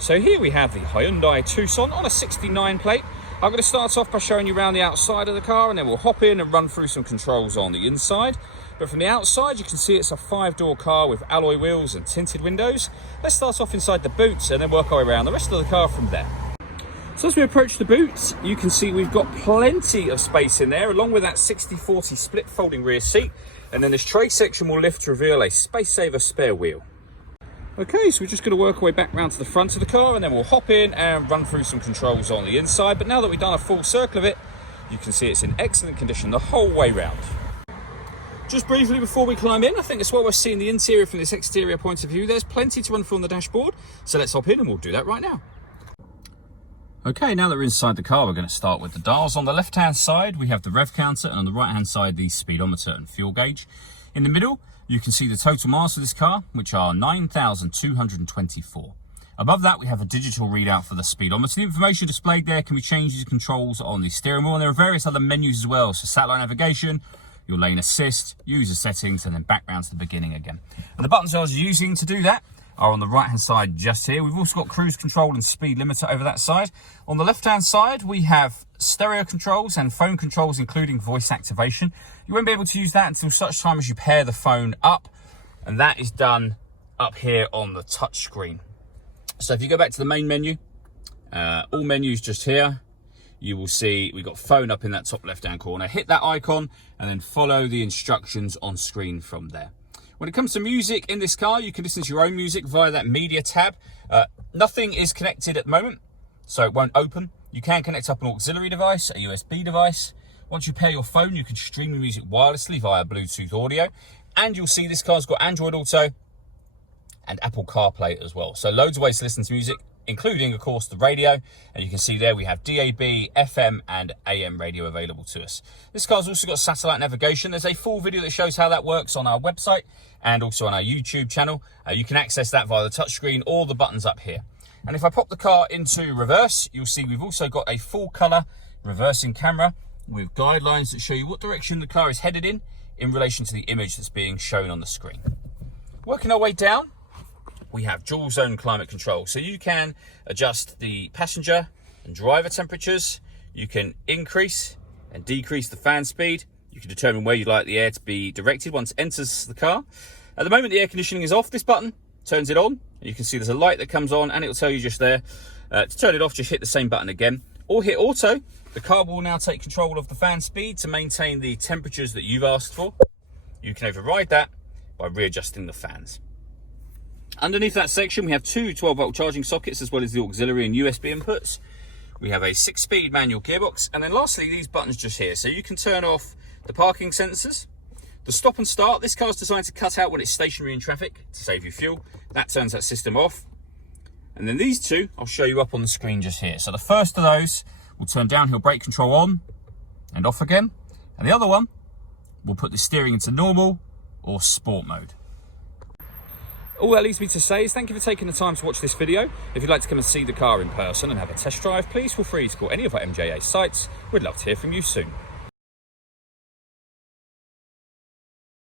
So here we have the Hyundai Tucson on a 69 plate. I'm going to start off by showing you around the outside of the car, and then we'll hop in and run through some controls on the inside. But from the outside, you can see it's a 5-door car with alloy wheels and tinted windows. Let's start off inside the boots and then work our way around the rest of the car from there. So as we approach the boots, you can see we've got plenty of space in there, along with that 60/40 split folding rear seat. And then this tray section will lift to reveal a space saver spare wheel. Okay, so we're just going to work our way back round to the front of the car, and then we'll hop in and run through some controls on the inside. But now that we've done a full circle of it, you can see it's in excellent condition the whole way round. Just briefly before we climb in, I think it's well worth seeing the interior from this exterior point of view. There's plenty to run through on the dashboard, so let's hop in and we'll do that right now. Okay, now that we're inside the car, we're going to start with the dials. On the left-hand side, we have the rev counter, and on the right-hand side, the speedometer and fuel gauge. In the middle, you can see the total miles for this car, which are 9,224. Above that, we have a digital readout for the speedometer. The information displayed there can be changed using controls on the steering wheel, and there are various other menus as well, so satellite navigation, your lane assist, user settings, and then back round to the beginning again. And the buttons I was using to do that are on the right hand side just here. We've also got cruise control and speed limiter over that side. On the left hand side, we have stereo controls and phone controls, including voice activation. You won't be able to use that until such time as you pair the phone up, and that is done up here on the touch screen. So if you go back to the main menu, all menus just here, you will see we've got phone up in that top left hand corner. Hit that icon and then follow the instructions on screen from there. When it comes to music in this car, you can listen to your own music via that media tab. Nothing is connected at the moment, so it won't open. You can connect up an auxiliary device, a USB device. Once you pair your phone, you can stream your music wirelessly via Bluetooth audio. And you'll see this car's got Android Auto and Apple CarPlay as well. So loads of ways to listen to music, including, of course, the radio. And you can see there we have DAB, FM, and AM radio available to us. This car's also got satellite navigation. There's a full video that shows how that works on our website and also on our YouTube channel. You can access that via the touchscreen or the buttons up here. And if I pop the car into reverse, you'll see we've also got a full color reversing camera with guidelines that show you what direction the car is headed in relation to the image that's being shown on the screen. Working our way down, we have dual zone climate control. So you can adjust the passenger and driver temperatures. You can increase and decrease the fan speed. You can determine where you'd like the air to be directed once it enters the car. At the moment, the air conditioning is off. This button turns it on. You can see there's a light that comes on, and it'll tell you just there. To turn it off, just hit the same button again, or hit auto. The car will now take control of the fan speed to maintain the temperatures that you've asked for. You can override that by readjusting the fans. Underneath that section, we have two 12-volt charging sockets, as well as the auxiliary and USB inputs. We have a 6-speed manual gearbox, and then lastly, these buttons just here. So you can turn off the parking sensors, the stop and start. This car's designed to cut out when it's stationary in traffic to save you fuel. That turns that system off. And then these two, I'll show you up on the screen just here. So the first of those will turn downhill brake control on and off again. And the other one will put the steering into normal or sport mode. All that leaves me to say is thank you for taking the time to watch this video. If you'd like to come and see the car in person and have a test drive, please feel free to call any of our MJA sites. We'd love to hear from you soon.